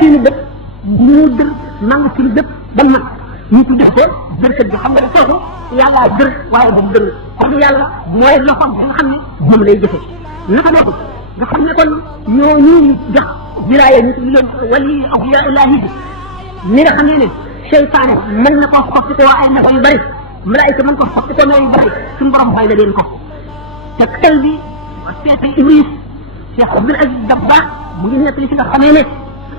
ci ñu dëpp ñu dër nangu ci dëpp ba mag ñu tuddee ko dërkat bi xam nga ne kooku yàlla dër waaye ba mu dër kon yàlla mooy loxoom bi nga xam ne moom lay jëfe naka nekk nga xam ne kon ñooñu jox wilaaya ñu leen wali awliya ilahi bi ni nga xam ne seytaane mën na koo xoppi ko ay nafa yu bëri malaayika mën ko xoppi ko yu bëri suñu borom fay la leen ko te tel bi seeti Iblis Cheikh Abdoul Aziz Dabakh mu ngi nekk li ci nga xamee ne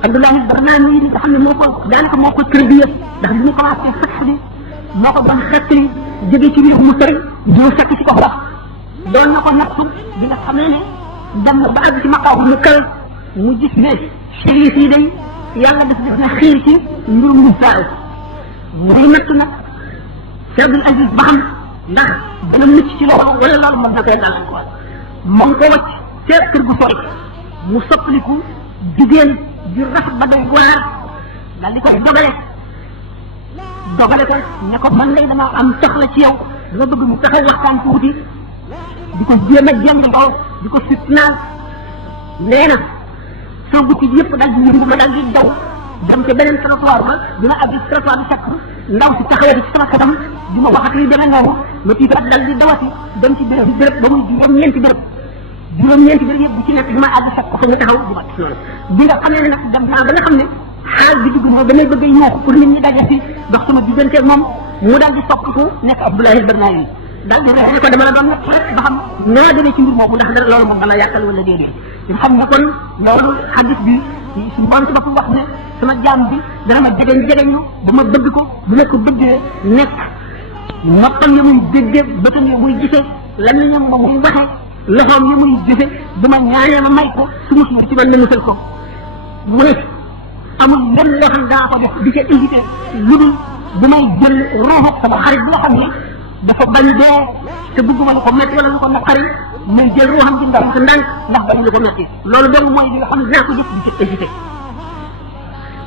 Abdoulahi Barnaami yi nga xam ne moo ko daanaka moo ko tërbiya ndax bi ñu commencé fekk bi moo ko doon xettali jóge ci biir mu sori ñu fekk ci ko wax doon na ko nattu bi nga xamee ne dem na ba àgg ci maqaaw mu kal mu gis ne chérif yi day yàlla def na xiir ci mbirum mu saaw muy nattu nag Cheikh Abdoul Aziz ba xam ndax dana mucc ci loolu wala loolu moom da koy dal ko moom ko wacc ci kër gu sori mu soppaliku jigéen ju rafet ba doy waar daal di ko dogale ko ne ko man lay dama am soxla ci yow dama bëgg mu taxaw waxtaan tuuti di ko jéem a jënd ndaw di ko fitnaal nee na soo guddi yëpp daal di yëngu ma daal di daw dem ca beneen trottoir ba dina àgg ci trottoir bi fekk ndaw si taxawati ci sama kanam di ma wax ak li demee noonu ma tiitaat daal di dawati dem ci béréb ba muy juróom-ñeenti béréb yëpp bu ci nekk dima àgg fekk ko fa nga taxaw di wax noonu bi nga xamee ne nag dem naa ba nga xam ne xaal bi dugg ma damay bëgg a ñëw pour nit ñi daje si dox sama diggante moom mu daal di soppiku nekk Abdoulahi Barnaami daal di ne ko dama la doon nekk rek ba xam noo demee ci mbir moomu ndax loolu moom dama yàqal wala déedéet nga xam ne kon loolu hadis bi suñu borom ci boppam wax ne sama jaam bi dana ma jegeñu dama bëgg ko bu ma ko bëggee nekk noppam ya muy déggee bëtam ya muy gisee lamiñam ma muy waxee loxoom ya muy jëfe dama ñaanee ma may ko su musuma ci man na musal ko mu ne amul lenn loo xam daa ko def di ca invité lu dul bu may jël ruuxu sama xarit bi nga xam ne dafa bañ dee te bëgguma lu ko métti wala lu ko naqari may jël ruuxam ci ndànk ndax bañ lu ko métti loolu dong mooy li nga xam ne dinaa ko def di ca invité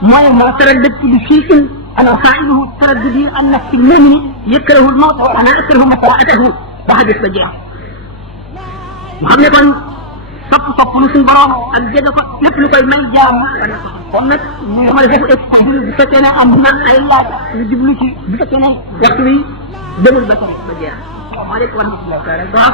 mooy moo taraddadtu bi shay'in ana faa'iluhu taraddudi an nafsi l-mu'mini yakrahu l-mawt wa ana akrahu masaa'atahu ba xadis ba jeex mu xam ne kon sopp lu suñu borom ak jege ko lépp lu koy may jaam kon nag ñu ma def exposé bu fekkee ne am na ay laaj ñu jublu ci bu fekkee ne waxtu wi demul ba tey ba jeex waaleykum wa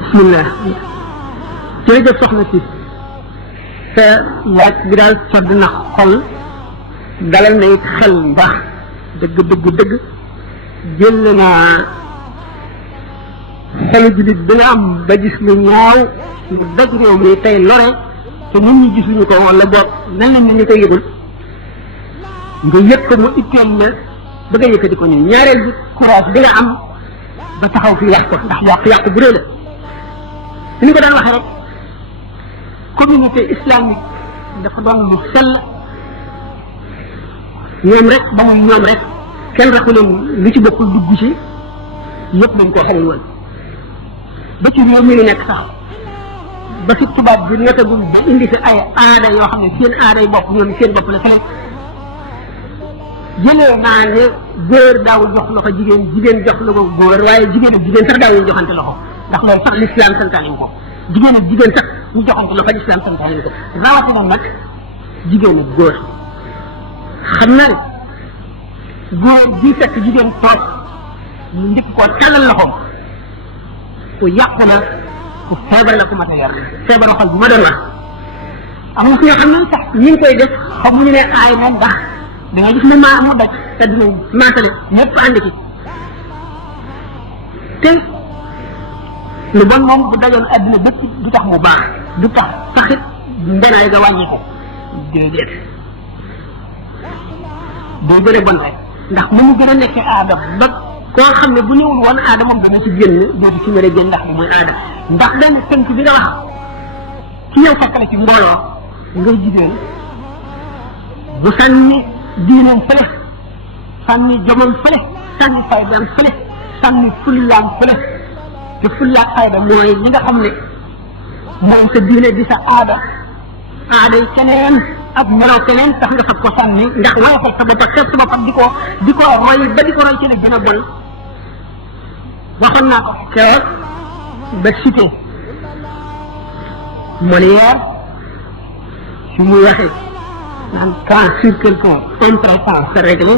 bismillah jërëjëf soxna si te laaj bi daal sedd na xol dalal na it xel baax dëgg jël naa xelu jullit bi nga am ba gis lu ñaaw lu daj réew mi tey lore te nit ñi gisuñu ko wala boog mel na ñu ko yëgul nga yëg ko mu itteel la bëgg a yëkkati ko ñun ñaareel bi courage bi nga am ba taxaw fi wax ko ndax yàqu-yàqu bu rëy la ni ko daan waxee rek communauté islamique dafa doon lu sell ñoom rek ba muy ñoom rek kenn raxu leen lu ci bokkul dugg ci yëpp dañ koo xamul woon ba ci réew mi ñu nekk sax ba fi tubaab bi nekkagul ba indi fi ay aada yoo xam ne seen aada yi bopp ñoom seen bopp la fële jëlee naa ne góor daawul jox loxo jigéen jigéen jox loxo góor waaye jigéen ak jigéen sax daawul joxante loxo ndax loolu sax l'islam santaane ko jigéen ak jigéen sax ñu joxante loxo l'islam santaane ko rawatina nag jigéen ak góor xam naa góor bii fekk jigéen toog mu njëkk koo tàllal loxoom ku yàqu la ku feebar la ku matériel feebaru xol bu ma doon wax am na fi nga xam ne sax ñu ngi koy def xamuñu ne aay na ndax da ngay gis ne maa mu daj te dina maatale ñëpp ànd ci te lu bon moom bu dajoon adduna bépp du tax mu baax du tax saxit mbonaay ga wàññi ko déedéet doo gën a bon rek ndax mu mu gën a nekkee aada ba koo xam ne bu ñëwul woon aada moom dana ci génn dootu ci mën a génn ndax mooy aada ndax benn tënk bi nga wax ci ñëw fekkale ci mbooloo ngay jigéen bu sànni diineem fële sànni jomam fële sànni faydaam fële sànni fullaam fële te fullaak fayda mooy li nga xam ne mooy sa diine di sa aada aada yi keneen ak melaw keneen tax nga fab ko sànni ndax woyofal sa bopp ak xeeb sa bopp ak di ko roy ba di ko roy ci la gën a bon waxoon naa ko keroog ba cité Molière fi muy waxee naan quand sur quelqu'un on prétend se régler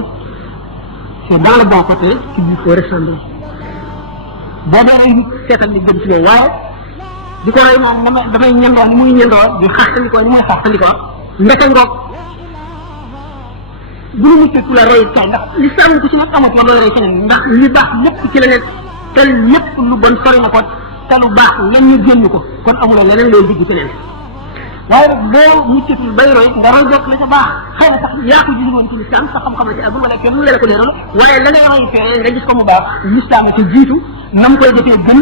c'est dans le bon côté qu'il lui faut ressembler boo dee nit seetal ni gën ci moom waaye di ko roy naan damay ñandoo ni muy ñandoo di xaxtandikoo ni muy xaxtandikoo ndeke ngoog bu nu muccee ku la roy kay ndax li sàmm ku ci nekk amut la doon roy keneen ndax li baax lépp ci la nekk te lépp lu bon sori na ko te lu baax len ñu génn ko kon amuloo leneen looy digg feneen waaye nag boo muccatul bay roy nga roy bokk la ca baax xëy na sax yaa ko gis woon ci lislaam sa xam-xam la ci agul wala kenn mu leen ko leeralu waaye la ngay roy fee nga gis ko mu baax lislaam la ca jiitu nam koy defee gën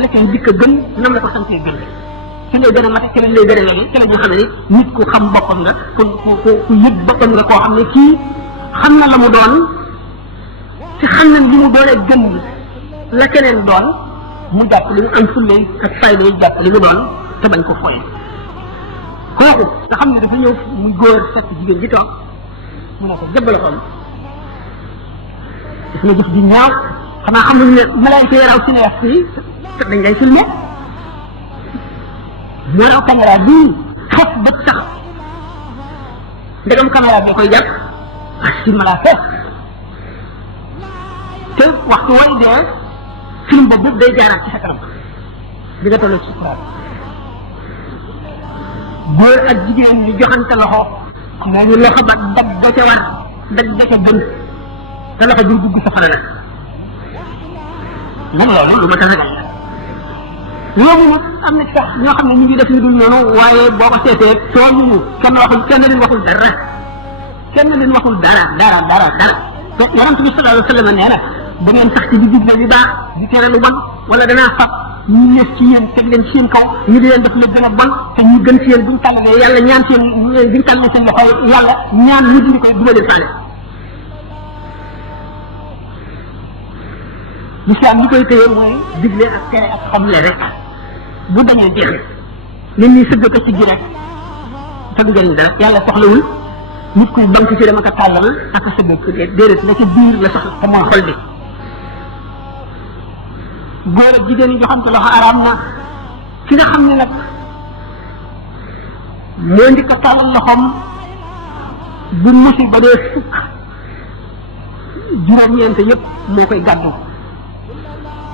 la koy dikk gën nam la ko santee gën ci lay gën a mate ci lañ lay gën a léegi ci la ñu xam ne nit ku xam boppam nga ku yëg boppam nga koo xam ne kii xam na la mu doon ci xam na li mu doonee gën la keneen doon mu jàpp li mu am fulle ak fayda yi jàpp li mu doon te bañ ko foye kooku nga xam ne dafa ñëw muy góor fekk jigéen ji toog mu ne ko jëbbal xoom daf na jëf di ñaaw xanaa xam nañu ne malaayika yi raw cinéaste yi te dañ lay filmé moo raw caméra bii xef bët sax ndegam caméra bi koy jàpp ak si malaaka te waxtu way dee film ba bëgg day jaaraat ci sa kanam bi nga toll ci sukuraat góor ak jigéen ñu joxante loxo mais ñu loxo ba dag da ca war dag da ca gën te loxo bi dugg safara la nag loolu lu ma tax a loolu nag am na ci sax ñoo xam ne ñu ngi def ñu dul noonu waaye boo ko seetee tool ñu kenn leen waxul dara te yonent bi sallallahu alayhi wa sallam nee na da ngeen sax ci di digle li baax di tere lu bon wala danaa fab ñu nees ci yéen teg leen ci seen kaw ñu di leen def la gën a bon te ñu gën ci yéen buñ tàllalee yàlla ñaan seen buñ tàllalee seen loxo yàlla ñaan ñu dindi koy duma leen faale l'islam li koy téye mooy digle ak tere ak xamle rek bu dañee jeex nit ñi sëgg ko ci gi rek te du jëriñ dara yàlla soxlawul nit kuy bank ci dama ko tàllal ak a sëgg ko déedéet la ca biir la soxla te mooy xol bi góor ak jigéen yi joxante loxo araam na ki nga xam ne nag moo ndi ko tàllal loxoom bu musi ba dee fukk juróom-ñeent yëpp moo koy gàddu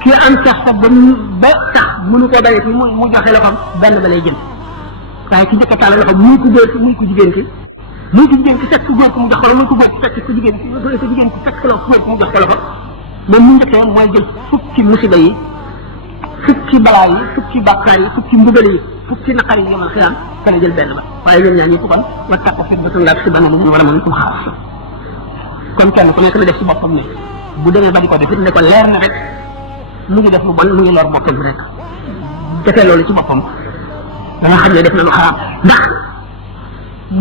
ki am sax sax ba tax mënu koo bañati mu joxe loxoom benn ba lay jël waaye ki njëkk a tàllal loxoom muy ku góor ki muy ku jigéen ki muy ku jigéen ki fekk ku góor ki mu jox ko la muy ku góor ki fekk ku jigéen ki fekk ku góor ki mu jox ko loxo moom mu njëkkee mooy jël fukki musiba yi fukki balaa yi fukki bàkkaar yi fukki mbugal yi fukki naqar yi yomal xiyaam ka la jël benn ba waaye ñoom ñaar ñëpp kon wa tàkko fit ba laa si bann lu war a mën kum xaar kon kenn ku nekk la def si boppam ne bu demee ba di ko def it ne ko leer na rek mu ngi def lu bon mu ngi lor boppam rek defee loolu ci boppam da nga xam ne def na lu xaraam ndax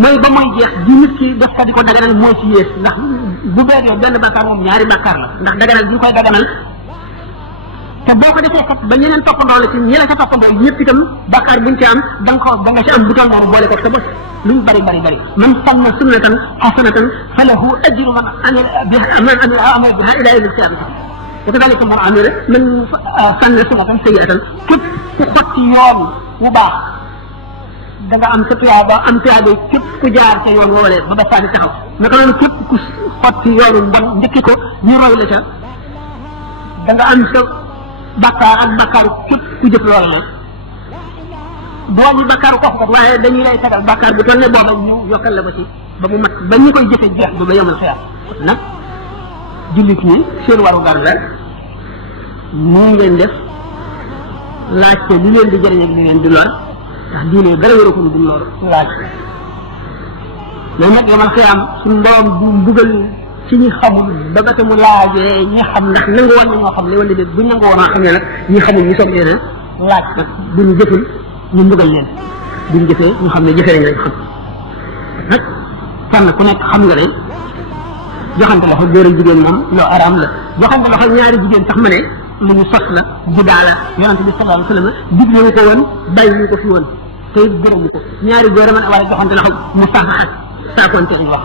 mooy ba mooy jeex di nit ki def ko di ko daganal moo ci yées ndax bu beegee benn bàkkaar moom ñaari bàkkaar la ndax daganal bi ñu koy daganal te boo ko defee kat ba ñeneen toppandoo la ci ñi la ca toppandoo ñëpp itam bàkkaar buñ ci am da nga ci am bu toll noonu boole ko sa bos luñ bari man sanna sunnatan hasanatan falahu ajru man amila biha ila yawm al-qiyamah wa kadhalika man amila man sanna sunnatan sayyi'atan képp ku xotti yoon wu baax da nga am sa tuyaaba am tuyaaba képp ku jaar ca yoon woolee ba ba saani taxaw naka noonu képp ku xotti yoonu bon njëkki ko ñu roy la ca da nga am sa bakkaar ak bakkaaru képp ku jëf loolu la doo ñu bakkaaru kooku kat waaye dañuy lay tegal bakkaar bu toll ne booba ñu yokkal la ko ci ba mu mat ba ñu koy jëfee jeex ba yemal xeyaat nag jullit ñi seen waru gar la nii ngeen def laajte li leen di jëriñ ak li leen di lor ndax diine dara waru ko du lor laaj loolu nag yemal xeyaam suñu borom du mbugal ci ñi xamul ba ba mu laajee ñi xam nag nangu woon na ñoo xam ne wala déet buñ nangu woon a xam ne nag ñi xamul ñu soog leen laaj nag buñ jëful ñu mbugal leen buñ jëfee ñu xam ne jëfee nañ lañ xam nag fànn ku nekk xam nga ne joxante loxo góor ak jigéen moom loo araam la joxante loxo ñaari jigéen sax ma ne lu ñu sos la bidaa la yonente bi sallallahu alayhi wa sallam digle ñu ko woon bàyyi ñu ko fi woon te it gërëmu ko ñaari góor man waaye joxante loxo mu sax ak saakonte ñu wax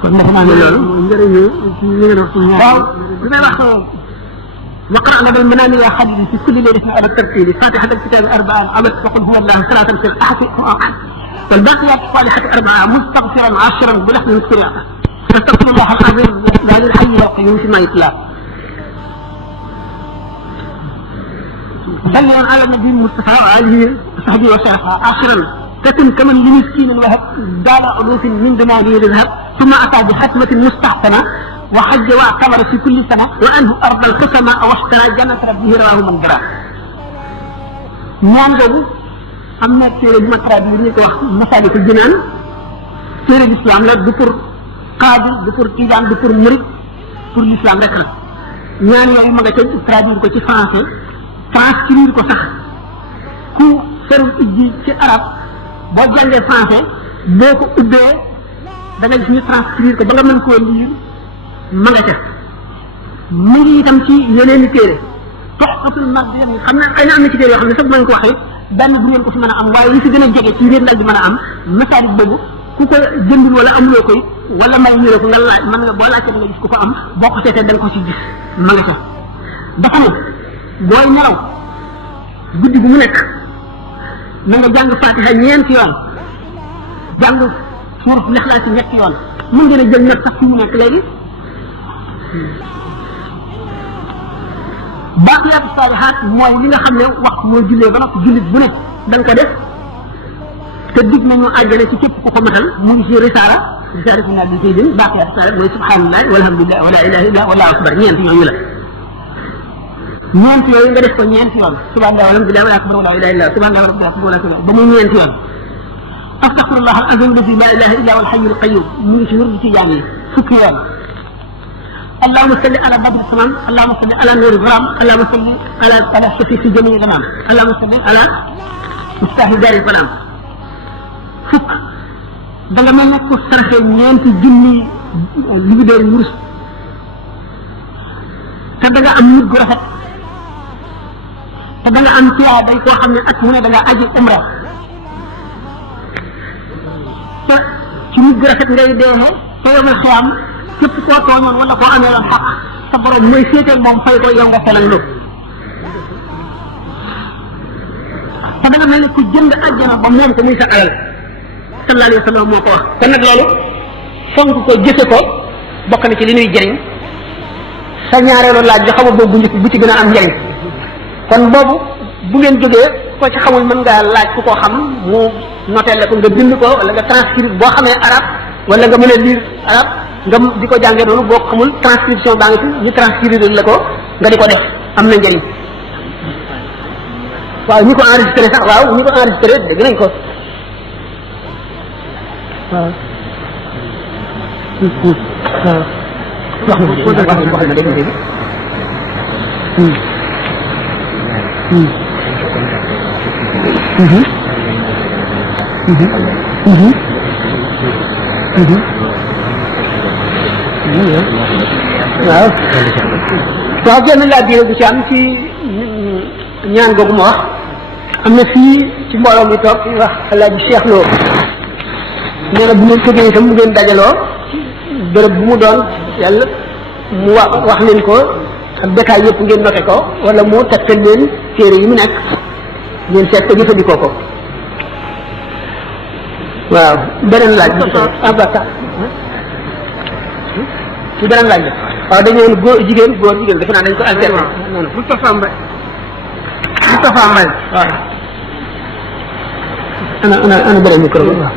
kon defe naa ne loolu njëriñu ci li ngeen wax waaw li may wax وقرأنا بالمنام يا خليلي في كل ليلة على الترتيب فاتحة الكتاب أربعا عبد وقل هو الله ثلاثا في الأحد والباقيات الصالحة أربعة مستغفرا عاشرا بلحن السرعة نستغفر الله العظيم الإسلام الحي والقيوم فيما يتلى صلى على النبي المصطفى وآله وصحبه وسلم عاشرا تكن كمن لمسكين وهب دار ألوف من دنانير الذهب ثم أتى بحتمة مستحسنة وحج واعتمر في كل سنة وأنه أرض القسمة أو اشترى جنة ربه رواه من دراه ñaan googu am na téere bu ma traduire ñu ko wax Masaalikul Jinaan téere l'islam la du pour qaadi du pour tijaan du pour murid pour l'islam rek la ñaan yooyu ma nga ca traduire ko ci français transcrire ko sax ku ferul ijji ci arab boo jàngee français boo ko ubbee da nga gis ñu transcrire ko ba nga mën koo lire ma nga ca mu ngi itam ci yeneen i téere toxatul mardi xam ne ay na am na ci téere yoo xam ne sax mën ko wax rek benn du ngeen ko fi mën a am waaye li si gën a jege ci yéen dal di mën a am masaalik boobu ku ko jëndul wala amuloo koy wala may ñu ko nga laaj mën nga boo laajte da nga gis ku ko am boo ko seetee da nga ko ci gis ma nga ca dafa ne booy nelaw guddi bu mu nekk na nga jàng fatiha ñeenti yoon jàng suur lixlaas ci ñetti yoon mën ngeen a jël nag sax fi mu nekk léegi baaqiyaat saalihaat mooy li nga xam ne wax mooy jullee ba noppi jullit bu nekk da nga ko def te dig nañu àjjana ci képp ku ko matal mu ngi ci risaala risaala naa li sayyidin baaqiyaat saalihaat mooy subhanallah walhamdulillah wala ilaha illa wallahu akbar ñeent yooyu la ñeent yooyu nga def ko ñeent yoon subhanallah walhamdulillah wala akbar wala ilaha illa subhanallah rabbil alamin wala ba muy ñeent yoon astaghfirullah al azim alladi la ilaha illa huwa al hayyul qayyum mu ngi ci wér ci jàng yi fukki yoon اللهم صل على بدر السمام اللهم صل على نور الغرام اللهم صل على شفيع في جميع الامام اللهم صل على مفتاح دار السلام فك da nga mel ne ko sarxe ñeenti junni libidoor wurus te da nga am nit gu rafet te da nga am tiyaa day koo xam ne at mu ne da nga aji umra te ci nit gu rafet ngay deexee te yow nga xiyam képp koo tooñoon wala koo amee woon xaq sa borom mooy féeteel moom fay ko yow nga felang lu te da nga mel ne ku jënd àjjana ba moom ko muy sa alal sallallahu alayhi wa sallam moo ko wax kon nag loolu fonk ko jëfe ko bokk na ci li ñuy jëriñ sa ñaareelu laaj bi xamul boobu bu njëkk bu ci gën a am njëriñ kon boobu bu ngeen jógee ko ci xamul mën ngaa laaj ku ko xam mu noteel ko nga bind ko wala nga transcrire boo xamee arab wala nga mën a lire arab nga di ko jàngee noonu boo xamul transcription baa ngi fi ñu transcrire la ko nga di ko def am na njëriñ waaw ñi ko enregistré sax waaw ñi ko enregistré dégg nañ ko waaw wax na dégg waaw waaw genn laa biir bu ci am ci ñaan googu ma wax am na fii ci mbooloo mi toog wax Alaaji Cheikh Lo nee na bu ngeen jógee itam bu ngeen dajaloo bërëb bu mu doon yàlla mu wax leen ko ak détail yëpp ngeen noté ko wala mu tegtal leen téere yi mu nekk ngeen seet ko jëfandikoo ko waaw beneen laaj bi ci beneen laaj bi waaw dañu woon góor jigéen defe naa dañ ko alterné noonu Moustapha Mbaye waaw ana beneen micro bi waaw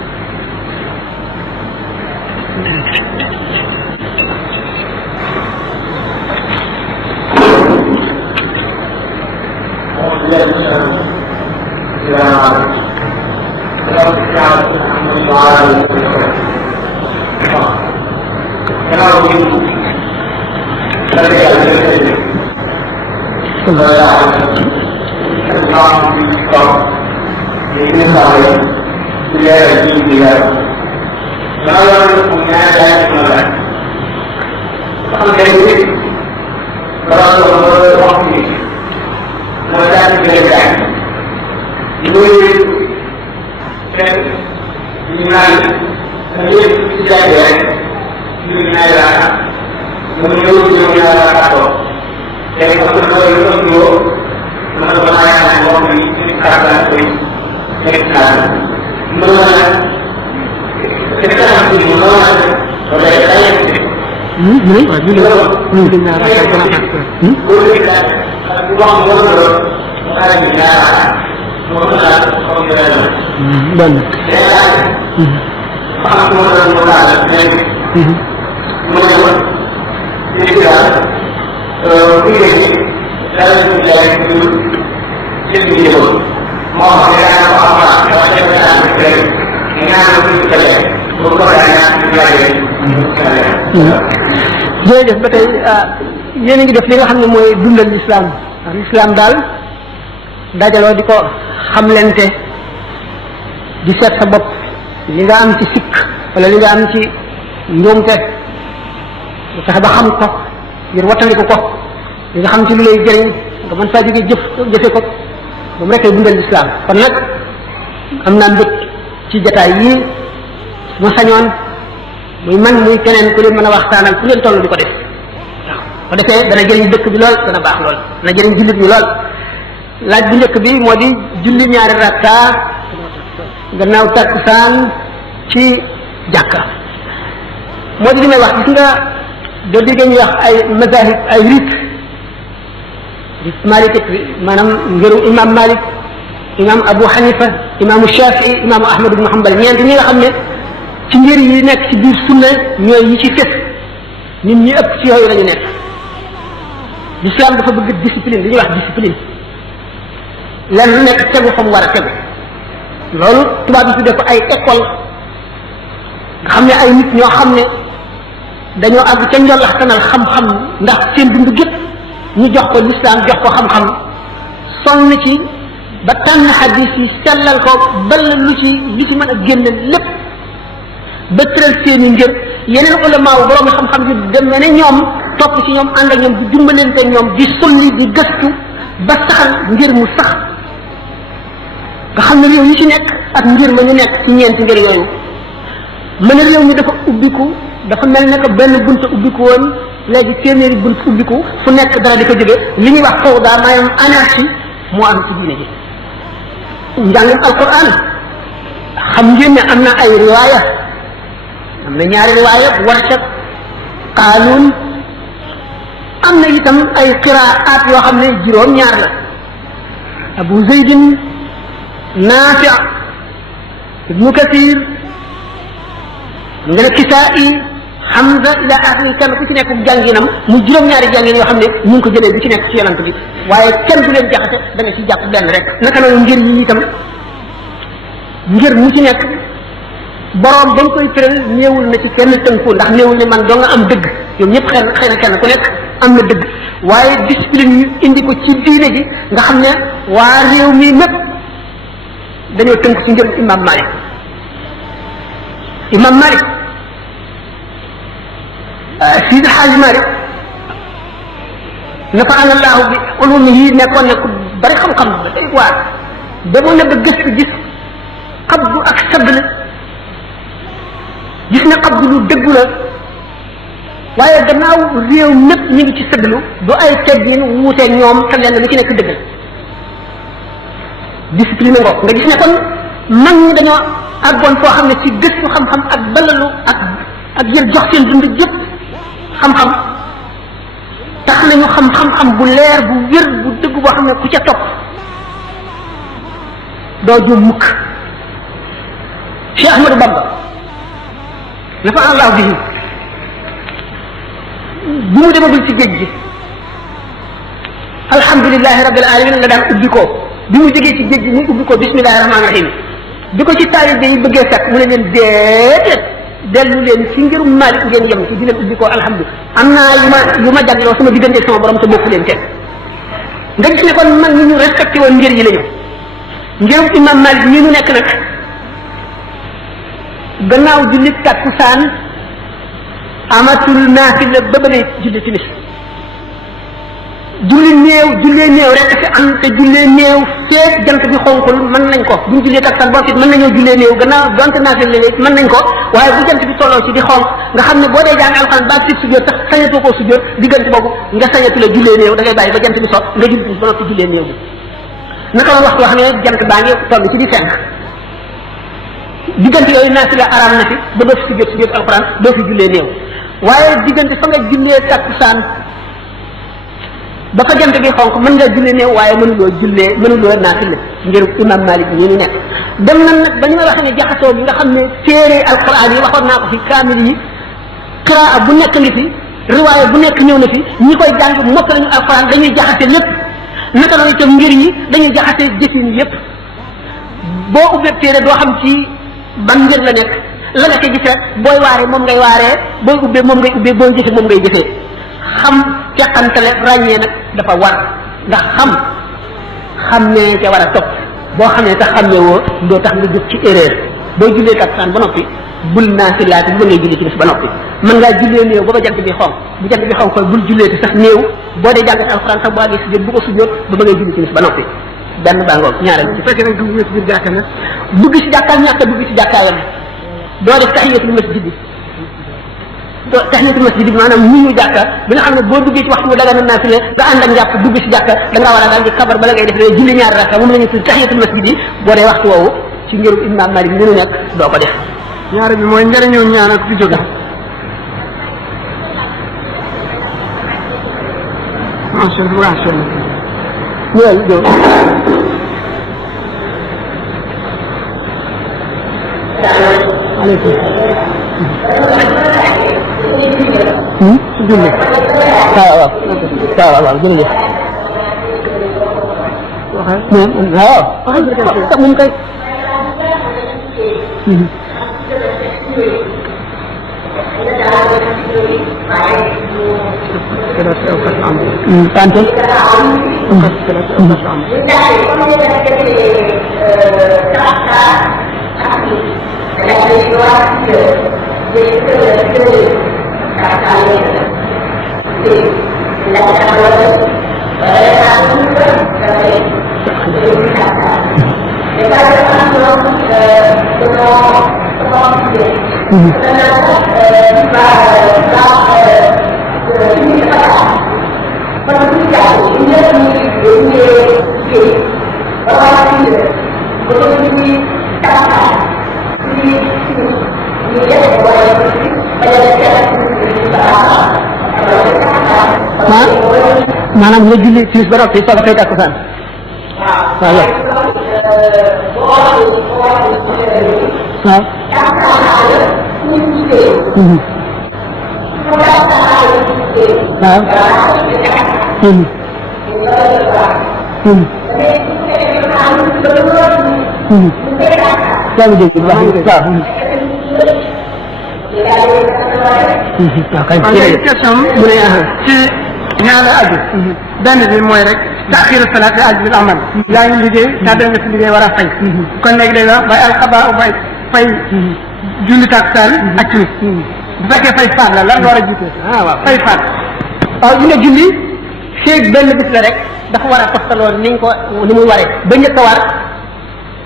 jërëjëf ba tey yéen a ngi def li nga xam ne mooy dundal lislaam ndax lislaam daal dajaloo di ko xamlente di seet sa bopp li nga am ci sikk wala li nga am ci njuumte fexe ba xam ko ngir wattandiku ko li nga xam ci lu lay jëriñ nga mën faa jóge jëfe ko moom rek ay dundal lislaam kon nag am naa mbëg ci jataay yii su ma sañoon muy man muy keneen ku leen mën a waxtaanal fu leen toll di ko def waaw ko defee dana jëriñ dëkk bi lool dana baax lool dana jëriñ jullit bi lool laaj bu njëkk bi moo di julli ñaari rakka gannaaw takkusaan ci jàkka moo di li may wax gis nga doo déggee ñuy wax ay mazahib ay rite malikique bi maanaam ngiru imam Malik imam Abu Hanifa imaamu Shafii imaamu Ahmad ibn Hanbal ñeent ñi nga xam ne ci ngir yi nekk ci biir sunna ñooy yi ci fës nit ñi ëpp ci yooyu lañu nekk l'islam dafa bëgg discipline li ñuy wax discipline lenn lu nekk tegu fa mu war a tegu loolu tubaab bi tuddee ko ay école nga xam ne ay nit ñoo xam ne dañoo àgg ca njolaxtanal xam-xam ndax seen dund gépp ñu jox ko l'islam jox ko xam-xam sonn ci ba tànn xadis yi sellal ko bal lu ci li ci mën a génn lépp ba tëral seeni ngir yeneen ulama wu borom xam-xam yu dem ne ñoom topp ci ñoom ànd ak ñoom di dimbalante ñoom di sulli di gëstu ba saxal ngir mu sax nga xam ne réew yi ci nekk ak ngir ma ñu nekk ci ñeenti ngir yooyu mën a réew mi dafa ubbiku dafa mel ne que benn bunt ubbiku woon léegi téeméeri bunt ubbiku fu nekk dara di ko jóge li ñuy wax fawda maanaam anarchie moo am ci diine ji njàngum alquran xam ngeen ne am na ay riwaaya am na ñaari riwaaya warshak qaaluun am na itam ay qiraat yoo xam ne juróom-ñaar la abu zeydin naafi ibnu kathir nga ne kisaa'i hamza ila axiri kenn ku ci nekk jànginam mu juróom-ñaari jàngin yoo xam ne ñu ngi ko jëlee bi ci nekk ci yonant bi waaye kenn du leen jaxase da nga ci jàpp benn rek naka noonu ngir yi itam ngir mu ci nekk boroom ba nga koy tëral néewul na ci kenn tënku ndax néewul ne man doo nga am dëgg ñoom ñëpp xëy na kenn ku nekk am na dëgg waaye discipline ñu indi ko ci diine ji nga xam ne waa réew mi mépp dañoo tënk ci njëriñ imam Malik imam Malik Sidi Xaaji Malik nafaana allahu bi ulumihi nekkoon ne ku bari xam-xam ba day waar demoon na ba gëstu gis xabdu ak sabl gis ne xabdu lu dëggu la waaye gannaaw réew mépp ñu ngi ci sablu du ay teggin wuute ñoom te lenn lu ci nekk dëgg discipline ngoog nga gis ne kon mag ñi dañoo àggoon foo xam ne ci gëstu xam-xam ak balalu ak jël jox seen dund yëpp xam-xam tax nañu xam-xam bu leer bu wér bu dëgg boo xam ne ku ca topp doo juum mukk Cheikh Ahmadou Bamba nafa allahu bihi bi mu demagul ci géej gi alhamdulilahi rabbil alamin la daan ubbi ko bi mu jógee ci géej gi muy ubbi ko bismillahi rahmaani rahim bi ko ci taalibe yi bëggee fekk mu ne leen déedéet dellu leen ci ngirum Malik ngeen yem ci di leen ubbi ko alhamdulilah am naa yu ma jagloo sama diggante sama borom te bokku leen teg nga gis ne kon man ñi ñu respecté woon ngir yi la ñu ngirum imam Malik ñi ñu nekk nag gannaaw julli takkusaan amatul naafila ba bëggee julli timis jullee néew rek fi am te jullee néew feeg jant bi xonkul mën nañ ko buñ jullee takkusaan boo fit mën nañoo jullee néew gannaaw donte naafila léegi mën nañ ko waaye bu jant bi tolloo ci di xonk nga xam ne boo dee jàng alxuraan ba ci sujjóot sax sañatoo koo sujjóot diggante boobu nga sañatu la jullee néew da ngay bàyyi ba jant bi so nga julli ba noppi jullee néew bi naka la waxtu wax ne jant baa ngi toll ci di fenk diggante yooyu naafila araam na fi ba doo fi sujjóot alxuraan doo fi jullee néew waaye diggante fa nga jullee takkusaan ba fa jant bi xonk mën nga jullee néew waaye mënuloo naafila ngir imam Malik ñi ñu nekk dem na nag ba ñu ma waxee ne jaxasoo bi nga xam ne téere alquran yi waxoon naa ko fi kaamil yi qiraa bu nekk ngi fi riwaaya bu nekk ñëw na fi ñi koy jàng mokk lañu alquran dañuy jaxase lépp naka noonu itam ngir yi dañuy jaxase jëfin yépp boo ubbee téere doo xam ci ban ngir la nekk la nga koy gis rek booy waaree moom ngay waaree booy ubbee moom ngay ubbee booy jëfee moom ngay jëfee xam teqantale ràññee nag dafa war ndax xam ne ca war a topp boo xam ne tax xam ne woo doo tax nga jóg ci erreur boo jullee takkusaan ba noppi bul naafilaati ba ngay julli ci bis ba noppi mën ngaa jullee néew ba jant bi xonk bu jant bi xonk bul jullee ti sax néew boo dee jàng alxuraan sax boo àggee sujjóot bu ko sujjóot ba ngay julli ci bis ba noppi benn bàngoog ñaareel ci fekkee nag dugg ci biir jàkka nag dugg ci jàkkaal ñàkk dugg ci jàkkaayam doo def tahiyatul masjid bi tahiyatul masjid bi maanaam ñu ñu jàkka bi nga xam ne boo duggee ci waxtu bu daga na naafile nga ànd ak njàpp dugg ci jàkka da ngaa war a daal di kabar bala ngay def ne julli ñaari rakka moom la ñu tudd tahiyatul masjid bi boo dee waxtu woowu ci ngirum imam Malik ñu nekk doo ko def ñaare bi mooy njëriñu ñaan ak fi jóge aleykum julli waaw jërëjëf waaw moom kay tante maanaam nga julli timis ba noppi soog a fay takkusaan waaw waaw ñaar la aju benn bi mooy rek taxiru salaat bi ajbil amal yaa ngi liggéey tàbbal nga si liggéey war a fay kon léegi day wax bay alxaba bay fay julli takkusaan ak timis bu fekkee fay faat la lan war a jiite waaw fay faat waaw ñu ne julli feeg benn bis la rek dafa war a toftaloo ni ko ni muy waree ba njëkk a war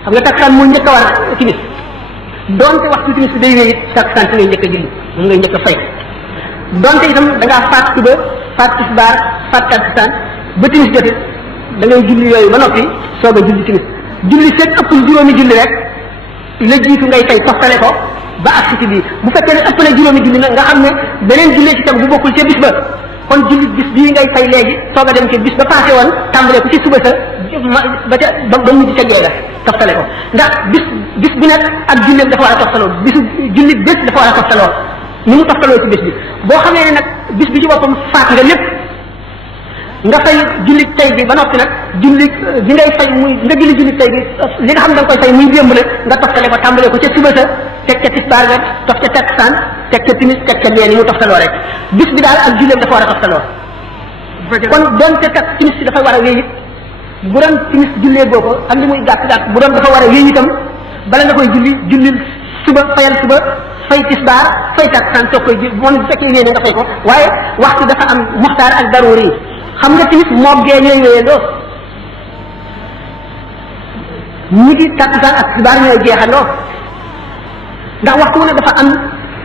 xam nga takkusaan muy njëkk a war timis donte waxtu timis bi day wéy it takkusaan si ngay njëkk a julli moom ngay njëkk a fay donte itam da ngaa faat suba faat tisbaar faat takkusaan ba timis jotit da ngay julli yooyu ba noppi soog a julli timis julli feeg ëppul juróomi julli rek la jiitu ngay fay toftale ko ba ak ci bii bu fekkee ne ëpp na juróomi julli nag nga xam ne beneen jullee ci tam bu bokkul ca bis ba kon julli bis bii ngay fay léegi soog a dem ci bis ba passé woon tàmbalee ko ci suba sa ba ca ba mujj ca gee la toftale ko ndax bis bu nekk ak julleem dafa war a toftaloo bisu julli bés dafa war a toftaloo ni mu toftaloo ci bis bi boo xamee ne nag bis bi ci boppam faat nga lépp nga fay julli tey bi ba noppi nag julli bi ngay fay muy nga julli tey bi li nga xam ne da nga koy fay muy démb la nga toftale ko tàmbalee ko ca suba sa teg ca tisbaar ga tof ca takkusaan teg ca timis teg ca lee ni mu toftaloo rek bis bi daal ak julleem dafa war a toftaloo kon doonte tak timis si dafa war a wéy it bu doon timis jullee boo ko ak li muy gàtt gàtt bu doon dafa war a wéy itam bala nga koy jullil suba fayal suba fay tisbaar fay takkusaan soog koy moom bu fekkee yéene nga fay ko waaye waxtu dafa am muxtaar ak daruri xam nga timis moom gee ñooy wéyandoo ñi di takkusaan ak tisbaar ñooy jeexandoo ndax waxtu wu ne dafa am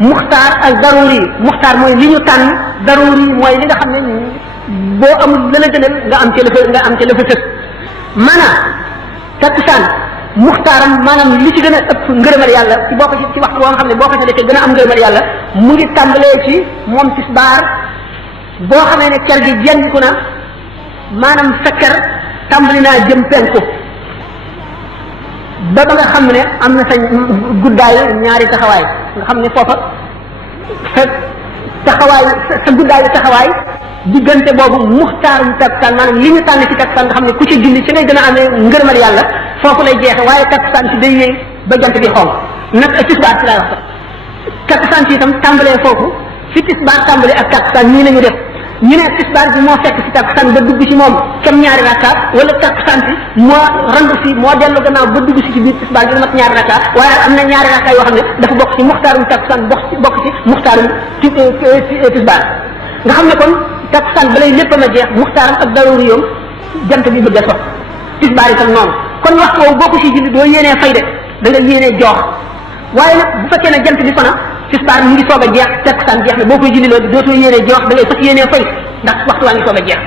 muxtaar ak daruri muxtaar mooy li ñu tànn daruri mooy li nga xam ne boo amul la la gënal nga am ca la fa tës maanaam takkusaan muxtaaram maanaam li ci gën a ëpp ngërëmal yàlla ci boo ko ci waxtu woo nga xam ne boo ko ci defee gën a am ngërëmal yàlla mu ngi tàmbalee ci moom tisbaar boo xamee ne ker gi jenn ku na maanaam sa ker tàmbali naa jëm penku ba nga xam ne am na sa guddaayu ñaari taxawaay nga xam ne foofa sa taxawaay sa guddaayu taxawaay diggante boobu muxtaarum takkusaan maanaam li ñu tànn ci takkusaan nga xam ne ku ci julli ci ngay gën a amee ngërëmal yàlla foofu lay jeexe waaye takkusaan ci day yéey ba jant bi xonq nag tisbaar ci laay wax takkusaan ci itam tàmbalee foofu fi tisbaar tàmbalee ak takkusaan ñii nañu def ñu ne tisbaar bi moo fekk ci takkusaan ba dugg ci moom kem ñaari rakka wala takkusaan ci moo randu si moo dellu gannaaw ba dugg si ci biir tisbaar bi mat ñaari rakka waaye am na ñaari rakka yoo xam ne dafa bokk ci muxtaarum takkusaan bokk ci muxtaarum tisbaar nga xam ne kon takkusaan balay lépp ma jeex muxtaaram ak daruri yoom jant bi bëgg a sox tisbaar itam noonu kon waxtu woowu boo ko si julli doo yéenee fay de da nga yéenee joox waaye nag bu fekkee ne jant bi fana tisbaar mu ngi soog a jeex takkusaan jeex na boo koy julli loolu dootoo yéenee joox da ngay fas yéenee fay ndax waxtu waa ngi soog a jeex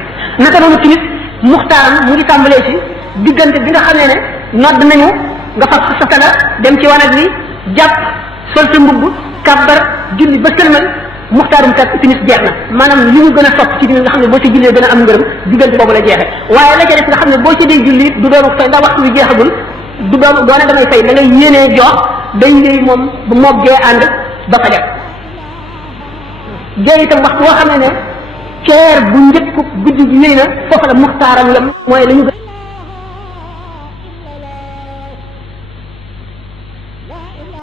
naka noonu tamit muxtaaram mu ngi tàmbalee ci diggante bi nga xamee ne nodd nañu nga fas sa saga dem ci wanag wi jàpp sol sa mbubb kàbbar julli ba sëlmal muxtaarum kat timis jeex na maanaam li mu gën a sopp ci nga xam ne boo ci jullee gën a am ngërëm diggante boobu la jeexe waaye la ca def nga xam ne boo ci dee julli du doonu fay ndax waxtu wi jeexagul du doone damay fay da ngay yéenee jox day yéey moom bu moog gee ànd ba fa def gee itam waxtu woo xam ne ceer bu njëkk guddi gi yéy na foofu la muxtaaram la mooy la ñu gën